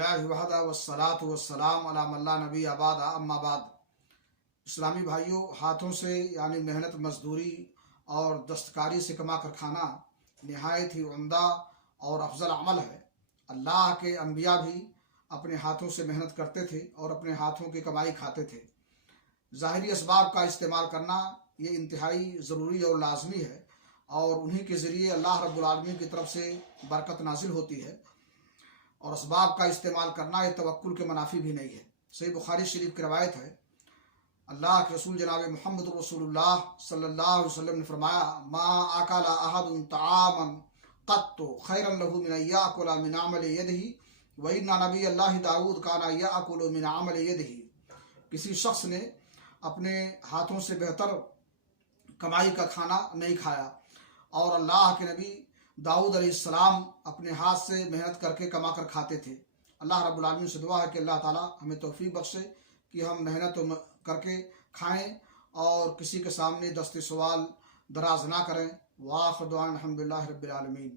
الحمدللہ وحدہ والصلاة والسلام علی من لا نبی بعد اما بعد۔ اسلامی بھائیوں، ہاتھوں سے یعنی محنت مزدوری اور دستکاری سے کما کر کھانا نہایت ہی عمدہ اور افضل عمل ہے۔ اللہ کے انبیاء بھی اپنے ہاتھوں سے محنت کرتے تھے اور اپنے ہاتھوں کی کمائی کھاتے تھے۔ ظاہری اسباب کا استعمال کرنا یہ انتہائی ضروری اور لازمی ہے، اور انہی کے ذریعے اللہ رب العالمین کی طرف سے برکت نازل ہوتی ہے، اور اسباب کا استعمال کرنا یہ توکل کے منافی بھی نہیں ہے۔ صحیح بخاری شریف کی روایت ہے، اللہ کے رسول جناب محمد رسول اللہ صلی اللہ علیہ وسلم نے فرمایا، ما اکل احد طعاما قط خیرا له من ان یاکل من عمل یدہ وان نبی اللہ داؤد کان یاکل من عمل یدہ۔ کسی شخص نے اپنے ہاتھوں سے بہتر کمائی کا کھانا نہیں کھایا، اور اللہ کے نبی داؤد علیہ السلام اپنے ہاتھ سے محنت کر کے کما کر کھاتے تھے۔ اللہ رب العالمین سے دعا ہے کہ اللہ تعالی ہمیں توفیق بخشے کہ ہم محنت کر کے کھائیں اور کسی کے سامنے دست سوال دراز نہ کریں۔ وآخر دعوانا الحمدللہ رب العالمین۔